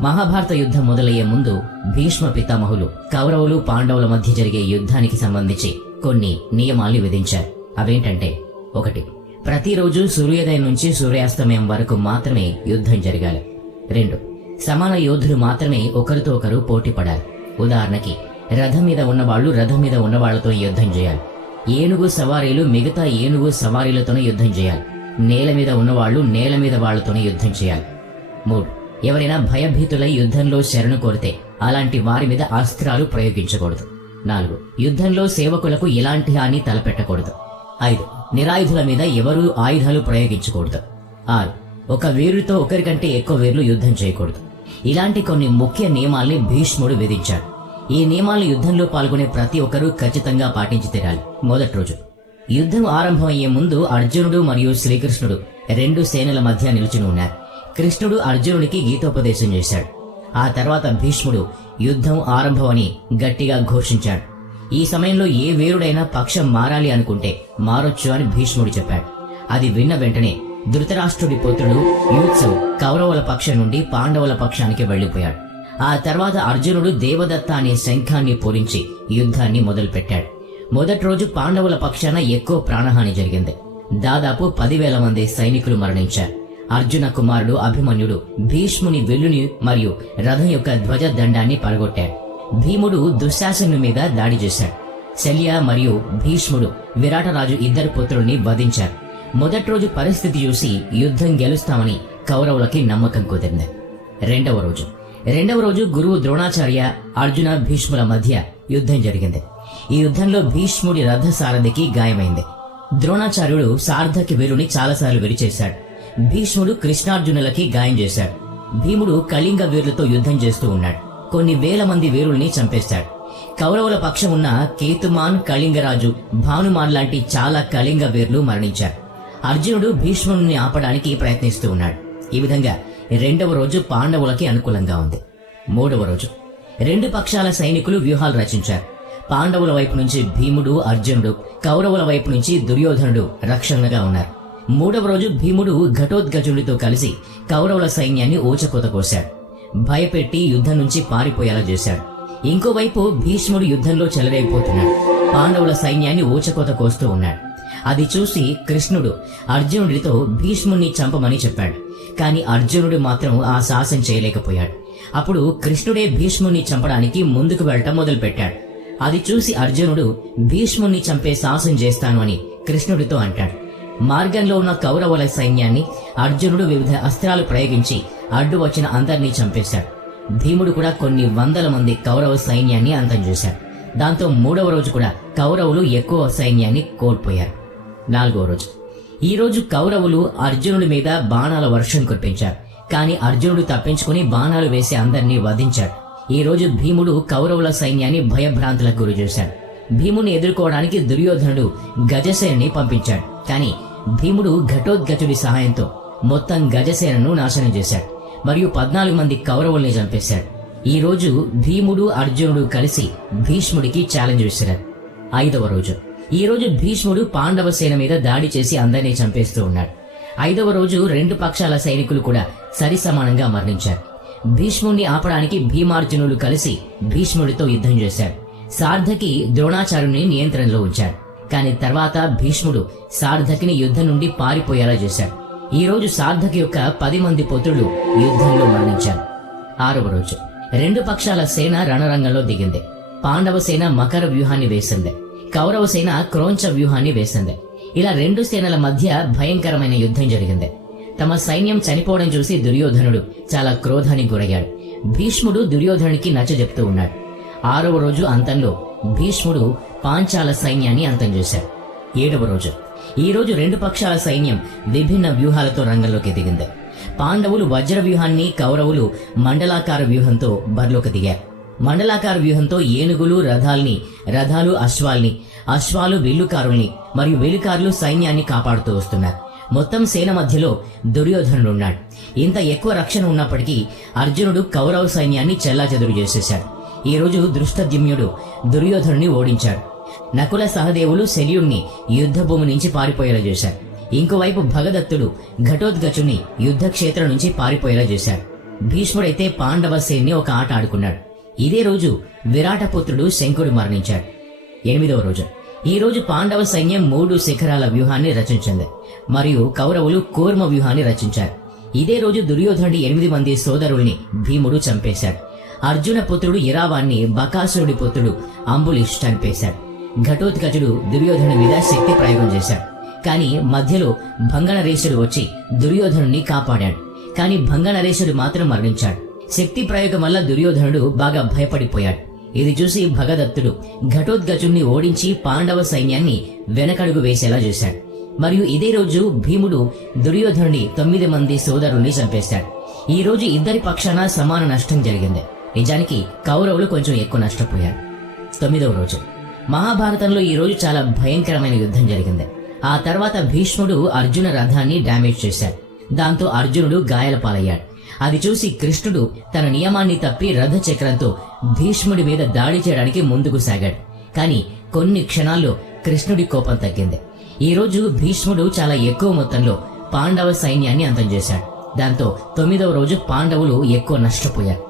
మహాభారత యుద్ధం మొదలయ్యే ముందు భీష్మ పితామహులు కౌరవులు పాండవుల మధ్య జరిగే యుద్ధానికి సంబంధించి కొన్ని నియమాలు విధించారు. అవేంటంటే ఒకటి ప్రతిరోజు సూర్యోదయం నుంచి సూర్యాస్తమయం వరకు మాత్రమే యుద్ధం జరగాలి. రెండు సమాన యోధులు మాత్రమే ఒకరితో ఒకరు పోటీ పడాలి. ఉదాహరణకి రథం మీద ఉన్నవాళ్ళు రథం మీద ఉన్నవాళ్ళతో యుద్ధం చేయాలి. ఏనుగు సవారీలు మిగతా ఏనుగు సవారీలతోనే యుద్ధం చేయాలి. నేల మీద ఉన్నవాళ్ళు నేల మీద వాళ్ళతోనే యుద్ధం చేయాలి. మూడు ఎవరైనా భయభీతులై యుద్ధంలో శరణు కోరితే అలాంటి వారి మీద అస్త్రాలు ప్రయోగించకూడదు. నాలుగు యుద్ధంలో సేవకులకు ఎలాంటి హాని తలపెట్టకూడదు. ఐదు నిరాయుధుల మీద ఎవరూ ఆయుధాలు ప్రయోగించకూడదు. ఆరు ఒక వీరుడితో ఒకరికంటే ఎక్కువ వీరులు యుద్ధం చేయకూడదు. ఇలాంటి కొన్ని ముఖ్య నియమాల్ని భీష్ముడు విధించాడు. ఈ నియమాలు యుద్ధంలో పాల్గొనే ప్రతి ఒక్కరూ ఖచ్చితంగా పాటించి తీరాలి. మొదటి రోజు యుద్ధం ఆరంభమయ్యే ముందు అర్జునుడు మరియు శ్రీకృష్ణుడు రెండు సేనల మధ్య నిలుచుని ఉన్నారు. కృష్ణుడు అర్జునుడికి గీతోపదేశం చేశాడు. ఆ తర్వాత భీష్ముడు యుద్ధం ఆరంభమని గట్టిగా ఘోషించాడు. ఈ సమయంలో ఏ వీరుడైనా పక్షం మారాలి అనుకుంటే మారొచ్చు అని భీష్ముడు చెప్పాడు. అది విన్న వెంటనే ధృతరాష్ట్రుడి పుత్రుడు యూత్సవ్ కౌరవుల పక్షం నుండి పాండవుల పక్షానికి వెళ్ళిపోయాడు ఆ తర్వాత అర్జునుడు దేవదత్త అనే శంఖాన్ని పూరించి యుద్ధాన్ని మొదలుపెట్టాడు. మొదటి రోజు పాండవుల పక్షాన ఎక్కువ ప్రాణహాని జరిగింది. దాదాపు పదివేల మంది సైనికులు మరణించారు. అర్జున కుమారుడు అభిమన్యుడు భీష్ముని వెల్లుని మరియు రథం యొక్క ధ్వజ దండాన్ని పడగొట్టాడు. భీముడు దుశ్శాసను మీద దాడి చేశాడు. శల్య మరియు భీష్ముడు విరాటరాజు ఇద్దరు పుత్రుల్ని వధించారు. మొదటి రోజు పరిస్థితి చూసి యుద్ధం గెలుస్తామని కౌరవులకి నమ్మకం కుదిరింది. రెండవ రోజు. రెండవ రోజు గురువు ద్రోణాచార్య అర్జున భీష్ముల మధ్య యుద్ధం జరిగింది. ఈ యుద్ధంలో భీష్ముడి రథ సారథికి గాయమైంది. ద్రోణాచార్యుడు సార్థకి వేలుని చాలాసార్లు విరిచేశాడు. భీష్ముడు కృష్ణార్జునులకి గాయం చేశాడు. భీముడు కళింగ వీరులతో యుద్ధం చేస్తూ ఉన్నాడు. కొన్ని వేల మంది వీరుల్ని చంపేశాడు. కౌరవుల పక్షం ఉన్న కేతుమాన్ కళింగరాజు భానుమాన్ లాంటి చాలా కళింగ వీరులు మరణించారు. అర్జునుడు భీష్ముడిని ఆపడానికి ప్రయత్నిస్తూ ఉన్నాడు. ఈ విధంగా రెండవ రోజు పాండవులకి అనుకూలంగా ఉంది. మూడవ రోజు. రెండు పక్షాల సైనికులు వ్యూహాలు రచించారు. పాండవుల వైపు నుంచి భీముడు అర్జునుడు కౌరవుల వైపు నుంచి దుర్యోధనుడు రక్షణగా ఉన్నారు. మూడవ రోజు భీముడు ఘటోద్గజుడితో కలిసి కౌరవుల సైన్యాన్ని ఊచకోత కోశాడు. భయపెట్టి యుద్ధం నుంచి పారిపోయేలా చేశాడు. ఇంకోవైపు భీష్ముడు యుద్ధంలో చెలరైపోతున్నాడు పాండవుల సైన్యాన్ని ఊచకోత కోస్తూ ఉన్నాడు. అది చూసి కృష్ణుడు అర్జునుడితో భీష్ముణ్ణి చంపమని చెప్పాడు. కాని అర్జునుడు మాత్రం ఆ సాహసం చేయలేకపోయాడు. అప్పుడు కృష్ణుడే భీష్ముణ్ణి చంపడానికి ముందుకు వెళ్ళటం మొదలుపెట్టాడు. అది చూసి అర్జునుడు భీష్ముణ్ణి చంపే సాహసం చేస్తాను అని కృష్ణుడితో అంటాడు. మార్గంలో ఉన్న కౌరవుల సైన్యాన్ని అర్జునుడు వివిధ అస్త్రాలు ప్రయోగించి అడ్డు వచ్చిన అందరినీ చంపేశాడు. భీముడు కూడా కొన్ని వందల మంది కౌరవ సైన్యాన్ని అంతం చేశాడు. దాంతో మూడవ రోజు కూడా కౌరవులు ఎక్కువ సైన్యాన్ని కోల్పోయారు. నాలుగవ రోజు. ఈ రోజు కౌరవులు అర్జునుడి మీద బాణాల వర్షం కురిపించారు. కానీ అర్జునుడు తప్పించుకుని బాణాలు వేసి అందరినీ వధించాడు. ఈ రోజు భీముడు కౌరవుల సైన్యాన్ని భయభ్రాంతులకు గురి చేశాడు భీముని ఎదుర్కోవడానికి దుర్యోధనుడు గజసేనని పంపించాడు. కానీ భీముడు ఘటోద్గతుడి సహాయంతో మొత్తం గజసేనను నాశనం చేశాడు. మరియు పద్నాలుగు మంది కౌరవుల్ని చంపేశాడు. ఈ రోజు భీముడు అర్జునుడు కలిసి భీష్ముడికి ఛాలెంజ్ విసిరారు. ఐదవ రోజు. ఈ రోజు భీష్ముడు పాండవ సేన మీద దాడి చేసి అందరినీ చంపేస్తూ ఉన్నాడు. ఐదవ రోజు రెండు పక్షాల సైనికులు కూడా సరి సమానంగా మరణించారు. భీష్ముడిని ఆపడానికి భీమార్జునులు కలిసి భీష్ముడితో యుద్ధం చేశాడు సార్థకి ద్రోణాచార్యుని నియంత్రణలో ఉంచాడు కానీ తర్వాత భీష్ముడు సార్థకిని యుద్ధం నుండి పారిపోయేలా చేశాడు. ఈ రోజు సార్థకి యొక్క పది మంది పుత్రులు యుద్ధంలో మరణించారు. ఆరవ రోజు. రెండు పక్షాల సేన రణరంగంలో దిగింది. పాండవ సేన మకర వ్యూహాన్ని వేసింది. కౌరవ సేన క్రోంచ వ్యూహాన్ని వేసింది. ఇలా రెండు సేనల మధ్య భయంకరమైన యుద్ధం జరిగింది. తమ సైన్యం చనిపోవడం చూసి దుర్యోధనుడు చాలా క్రోధానికి గురయ్యాడు. భీష్ముడు దుర్యోధనుడికి నచ్చజెప్తూ ఉన్నాడు. ఆరవ రోజు అంతంలో భీష్ముడు పాంచాల సైన్యాన్ని అంతం చేశాడు. ఏడవ రోజు. ఈ రోజు రెండు పక్షాల సైన్యం విభిన్న వ్యూహాలతో రంగంలోకి దిగింది. పాండవులు వజ్ర వ్యూహాన్ని కౌరవులు మండలాకార వ్యూహంతో బరిలోకి దిగారు. మండలాకార వ్యూహంతో ఏనుగులు రథాల్ని రథాలు అశ్వాల్ని అశ్వాలు వెల్లుకారుల్ని మరియు వెలుకారులు సైన్యాన్ని కాపాడుతూ వస్తున్నారు. మొత్తం సేన మధ్యలో దుర్యోధనుడు ఉన్నాడు ఇంత ఎక్కువ రక్షణ ఉన్నప్పటికీ అర్జునుడు కౌరవ సైన్యాన్ని చెల్లాచెదురు చేసేశాడు. ఈ రోజు దృష్టద్యుమ్యుడు దుర్యోధనుని ఓడించాడు. నకుల సహదేవులు శల్యుణ్ణి యుద్ధభూమి నుంచి పారిపోయేలా చేశారు. ఇంకోవైపు భగదత్తుడు ఘటోద్గచుని యుద్ధక్షేత్రం నుంచి పారిపోయేలా చేశాడు భీష్ముడైతే పాండవ సేన్ని ఒక ఆట ఆడుకున్నాడు. ఇదే రోజు విరాటపుత్రుడు శంకుడు మరణించాడు. ఎనిమిదవ రోజు. ఈ రోజు పాండవ సైన్యం మూడు శిఖరాల వ్యూహాన్ని రచించింది. మరియు కౌరవులు కూర్మ వ్యూహాన్ని రచించారు. ఇదే రోజు దుర్యోధనుడి ఎనిమిది మంది సోదరుల్ని భీముడు చంపేశాడు. అర్జున పుత్రుడు ఇరావాన్ని బకాసురుడి పుత్రుడు అంబులిష్ చంపేశాడు. ఘటోత్కచుడు దుర్యోధను మీద శక్తి ప్రయోగం చేశాడు. కానీ మధ్యలో భంగనరేశుడు వచ్చి దుర్యోధనుని కాపాడాడు. కానీ భంగనరేశుడు మాత్రం మరణించాడు. శక్తి ప్రయోగం వల్ల దుర్యోధనుడు బాగా భయపడిపోయాడు. ఇది చూసి భగదత్తుడు ఘటోద్గజుణ్ణి ఓడించి పాండవ సైన్యాన్ని వెనకడుగు వేసేలా చేశాడు. మరియు ఇదే రోజు భీముడు దుర్యోధనుడి తొమ్మిది మంది సోదరుణ్ణి చంపేశాడు. ఈ రోజు ఇద్దరి పక్షాన సమాన నష్టం జరిగింది. నిజానికి కౌరవులు కొంచెం ఎక్కువ నష్టపోయారు. తొమ్మిదవ రోజు. మహాభారతంలో ఈరోజు చాలా భయంకరమైన యుద్ధం జరిగింది. ఆ తర్వాత భీష్ముడు అర్జున రథాన్ని డ్యామేజ్ చేశాడు. దాంతో అర్జునుడు గాయాల పాలయ్యాడు. అది చూసి కృష్ణుడు తన నియమాన్ని తప్పి రథ చక్రంతో భీష్ముడి మీద దాడి చేయడానికి ముందుకు సాగాడు. కానీ కొన్ని క్షణాల్లో కృష్ణుడి కోపం తగ్గింది. ఈ రోజు భీష్ముడు చాలా ఎక్కువ మొత్తంలో పాండవ సైన్యాన్ని అంతం చేశాడు. దాంతో తొమ్మిదవ రోజు పాండవులు ఎక్కువ నష్టపోయారు.